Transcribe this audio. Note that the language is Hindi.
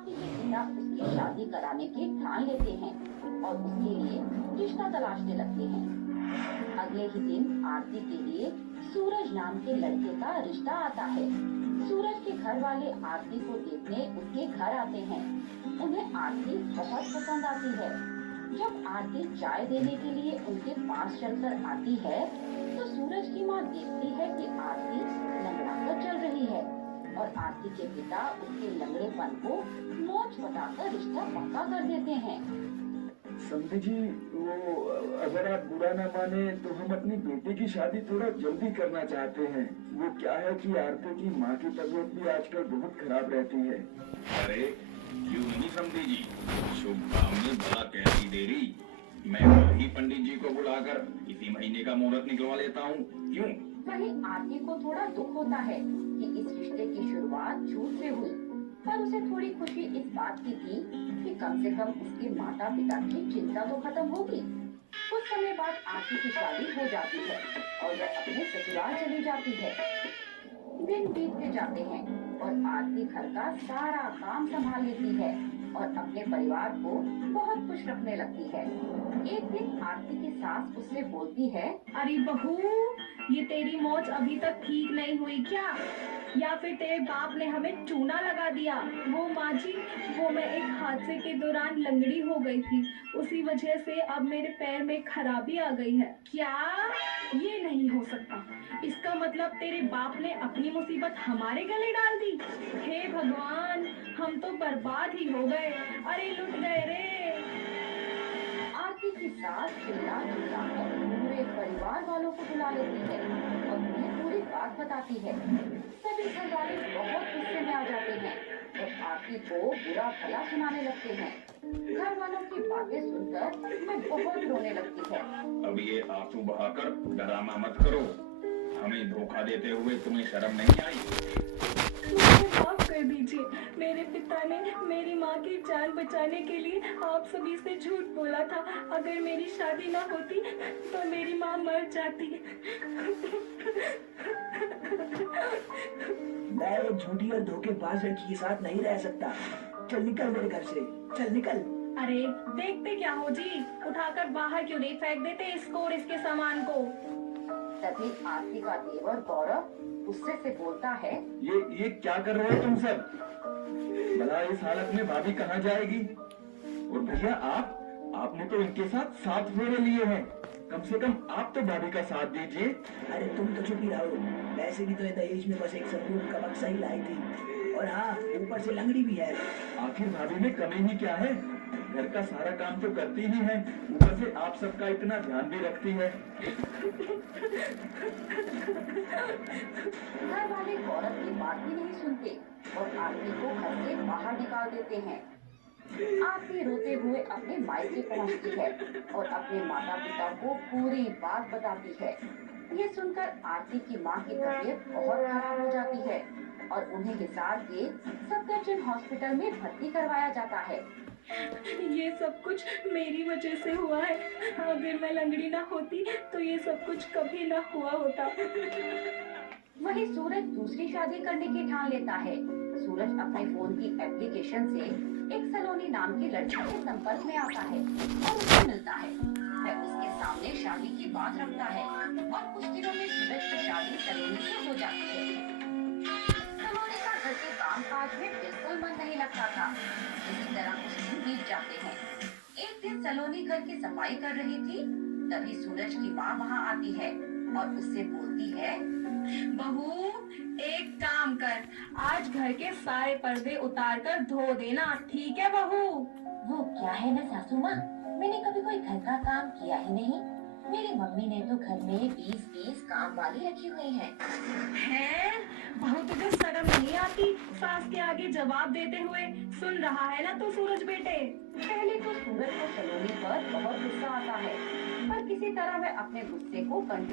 आरती के पिता उसकी शादी कराने की ठान लेते हैं और उसके लिए रिश्ता तलाशने लगते हैं। अगले ही दिन आरती के लिए सूरज नाम के लड़के का रिश्ता आता है। सूरज के घर वाले आरती को देखने उसके घर आते हैं। उन्हें आरती बहुत पसंद आती है। जब आरती चाय देने के लिए उनके पास चलकर आती है, तो सूरज की माँ देखती है कि आरती लंगड़ा कर चल रही है और आरती के पिता उसके लंगड़ेपन को नोच बताकर रिश्ता पक्का कर देते हैं। समझी जी, वो अगर आप बुरा ना माने तो हम अपनी बेटी की शादी थोड़ा जल्दी करना चाहते हैं। वो क्या है कि आरती की माँ की तबीयत भी आजकल बहुत खराब रहती है। अरे क्यों नहीं समझी जी, शुभ काम में भला कैसी देरी। मैं कल ही पंडित जी को बुलाकर इसी महीने का मुहूर्त निकलवा लेता हूँ। क्यों? वहीं आरती को थोड़ा दुख होता है कि इस रिश्ते की शुरुआत झूठ से हुई, पर उसे थोड़ी खुशी इस बात की थी कि कम से कम उसके माता पिता की चिंता तो खत्म होगी। कुछ समय बाद आरती की शादी हो जाती है और वह अपने ससुराल चली जाती है। दिन बीतते जाते हैं और आरती घर का सारा काम संभाल लेती है और अपने परिवार को बहुत खुश रखने लगती है। एक दिन आरती की सास उससे बोलती है, अरे बहू, ये तेरी मौज अभी तक ठीक नहीं हुई क्या? या फिर तेरे बाप ने हमें चूना लगा दिया? वो माँ जी, वो मैं एक हादसे के दौरान लंगड़ी हो गई थी, उसी वजह से अब मेरे पैर में खराबी आ गई है। क्या? ये नहीं हो सकता। इसका मतलब तेरे बाप ने अपनी मुसीबत हमारे गले डाल दी। हे भगवान, हम तो बर्बाद ही हो गए। अरे लुट गए रे। आरती की सास चिल्लाकर पूरे परिवार वालों को बुला लेती है और उन्हें पूरी बात बताती है। सभी घर वाले बहुत गुस्से में आ जाते हैं और आरती को बुरा भला सुनाने लगते हैं। घर वालों की बातें सुनकर वह बहुत रोने लगती है। अब ये आंसू बहाकर डराना मत करो। हमें धोखा देते हुए तुम्हें शर्म नहीं आई? मुझे माफ कर दीजिए। मेरे पिता ने मेरी माँ की जान बचाने के लिए आप सभी से झूठ बोला था। अगर मेरी शादी ना होती तो मेरी माँ मर जाती। मैं एक झूठी और धोखेबाज लड़की के साथ नहीं रह सकता। चल निकल मेरे घर से, चल निकल। अरे देखते क्या हो जी, उठाकर बाहर क्यों नहीं फेंक देते इसको और इसके सामान को। तभी आरती का देवर गौरव गुस्से से बोलता है, ये क्या कर रहे हो तुम सब? भला इस हालत में भाभी कहाँ जाएगी? और भैया आपने तो इनके साथ 7 फेरे लिए हैं। कम से कम आप तो भाभी का साथ दीजिए। अरे तुम तो चुप ही रहो। वैसे भी तो ये दहेज में बस एक संदूक का बक्सा ही लाई थी, और हाँ, ऊपर से लंगड़ी भी है। आखिर भाभी में कमी ही क्या है? घर का सारा काम तो करती ही है, ऊपर से आप सबका इतना ध्यान भी रखती है। घर वाले गौरव की बात भी नहीं सुनते और आरती को घर से बाहर निकाल देते हैं। आरती रोते हुए अपने मायके पहुंचती है और अपने माता पिता को पूरी बात बताती है। ये सुनकर आरती की माँ की तबीयत बहुत खराब हो जाती है और उन्हें हिसार के सफदरजंग हॉस्पिटल में भर्ती करवाया जाता है। ये सब कुछ मेरी वजह से हुआ है। अगर मैं लंगड़ी ना होती तो ये सब कुछ कभी ना हुआ होता। वहीं सूरज दूसरी शादी करने की ठान लेता है। सूरज अपने फोन की एप्लीकेशन से एक सलोनी नाम की लड़की के संपर्क में आता है और उससे मिलता है। वह उसके सामने शादी की बात रखता है और कुछ दिनों में सूरज की शादी सलोनी से हो जाती है। सलोनी का घर के काम काज में बिल्कुल मन नहीं लगता था। इसी तरह कुछ दिन बीत जाते हैं। एक दिन सलोनी घर की सफाई कर रही थी, तभी सूरज की माँ वहाँ आती है और उससे बोलती है, बहू, एक काम कर, आज घर के सारे पर्दे उतार कर धो देना, ठीक है बहू? वो क्या है ना सासू माँ, मैंने कभी कोई घर का काम किया ही नहीं। मेरी मम्मी ने तो घर में 20-20 काम वाली रखी हुई है। हैं? बहू तुझे शर्म नहीं आती सास के आगे जवाब देते हुए? सुन रहा है ना तू सूरज बेटे? पहले तो सूरज को सलोनी पर बहुत गुस्सा आता है, पर किसी तरह वह अपने गुस्से को कंट्रोल